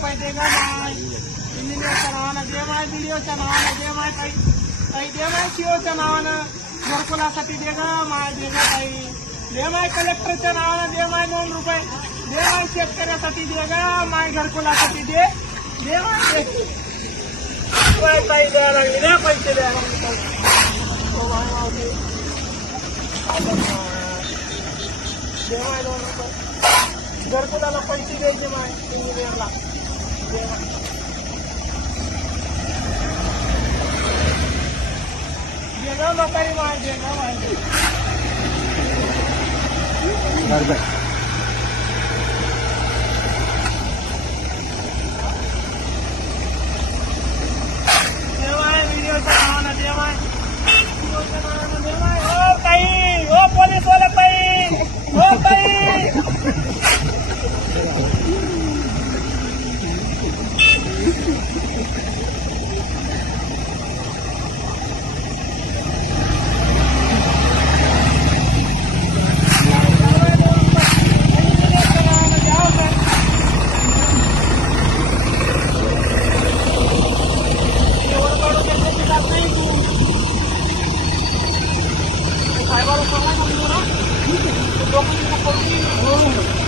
रुपये देगा माय इंजिनियरच्या नावानं दे माय बीडीओच्या नावानं दे माय काही दे माय सीओच्या नावानं घरकुलासाठी दे ग माय दे ग काही दे माय कलेक्टरच्या नावानं दे माय 2 रुपये दे माय शेतकऱ्यासाठी दे ग माय घरकुलासाठी दे माय काही द्यायला लागले द्या पैसे द्यायला दे माय 2 रुपये घरकुलाला पैसे द्यायचे माय इंजिनियरला देगा म्हातारी माय देगा माय देवाय व्हिडिओच्या नावानं देवाय व्हिडिओच्या नावानं देवाय ओ ताई ओ पोलीसवाला ताई ओ ताई साहेबाला सांगा ना लोकांनी